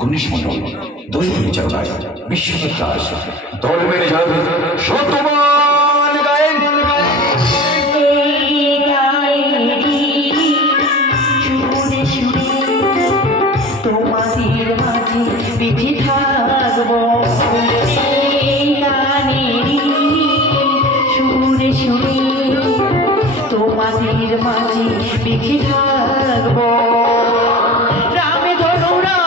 গণেশ মন্ডল, দই পরিচালনায় বিশ্বনাথ দাস, দল ম্যানেজার সত্যবান গায়েন। তোমাদের মাঝে বেঁচে থাকবো, সুরে সুরে তোমাদের মাঝে বেঁচে থাকবো। রামে ধনুরা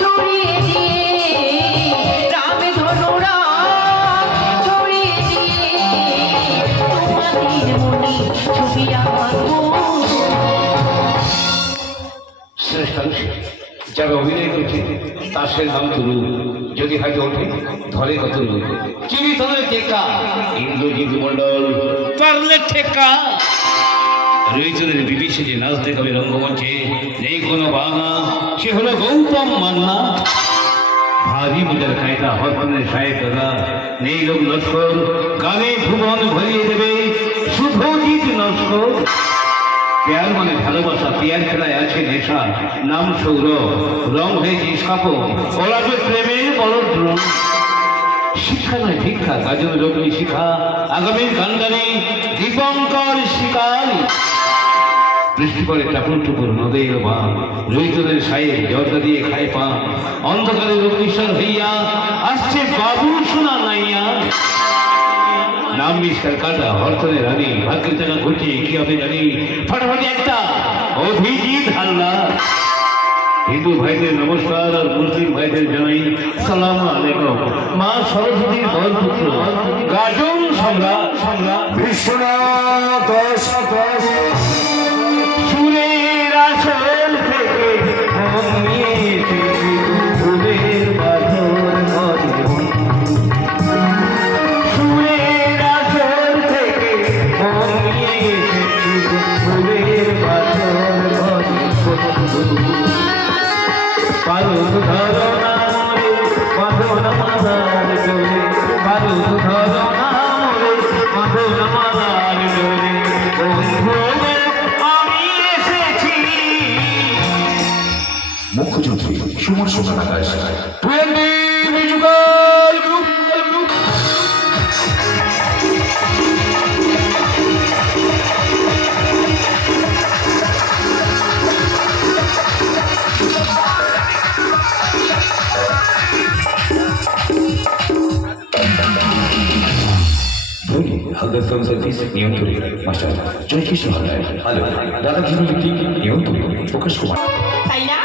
ছড়িয়ে দিয়ে, রামে ধনুরা ছড়িয়ে দিয়ে তোমাদের মনে ছবি আঁকবো। শ্রেষ্ঠাংশ যারা অভিনয় করছে তার সে নাম তরু, যদি হাতে ওঠে ধরে কত রূপ। চিনি তোদের টেকা ইন্দ্রজিৎ মন্ডল, পারলে ঠেকা। রইচদের বিবিসি যে নাচ দেখাবে রঙ্গমঞ্চে, নেই কোনো বাংলা, সে হলো গৌতম মান্না। ভারী মজার কায়দা হরতনের সাহেবরা, নেই লোক লস্কর, গানে ভুবন ভরিয়ে দেবে শুভজিৎ নস্কর। পেয়ার মানে ভালোবাসা, পেয়ার খেলায় আছে নেশা, নাম সৌরভ, রং হয়েছে স্কাপন, ওলাবে প্রেমের বড় দ্রোণ। শিক্ষা নয় ভিক্ষা, গাজন রগ্নি শিখা, আগামীর কান্ডারি দীপঙ্কর শিকার। বৃষ্টি পরে টাপুর টুপুর নদে এলো বান, রইতদের সাহেব জর্দা দিয়ে খায় পান। অন্ধকারে অগ্নিশ্বর হইয়া আসছে বাবু সোনা নাইয়া। নাম মিস্টার কাটা, হরতনের রানী, ভাগ্যের টাকা ঘুরছে কি হবে জানি। ফাটাফাটি একটা অভিজিৎ হাল্লা। হিন্দু ভাইদের নমস্কার আর মুসলিম ভাইদের জানাই সালাম আলাইকুম। মা সরস্বতীর বরপুত্র গাজন সম্রাট বিশ্বনাথ দাস সুরের আসল থেকে ভঙ্গিয়েছে ফুলের বাঁধর ঘরে। সুরের আসল থেকে ভঙ্গিয়েছে ফুলের বাঁধর ঘরে। পালন ধরো না মরে, বাঁধো না মালার ডোরে, পালন ধরো না মরে, বাঁধো না মালার ডোরে। বন্ধুরে আমি এসেছি। মুখ্যযন্ত্রী সুমন সোনা দাস, 20 মিউজিক্যাল গ্রুপ। ধনী হালদার ফিল্ম সার্ভিস নিয়ন্ত্রণে মাস্টার জয়কৃষ্ণ হালদার, আলো দাদা ভিত্তিক নিয়ন্ত্রণে প্রকাশ কুমার। তাই না?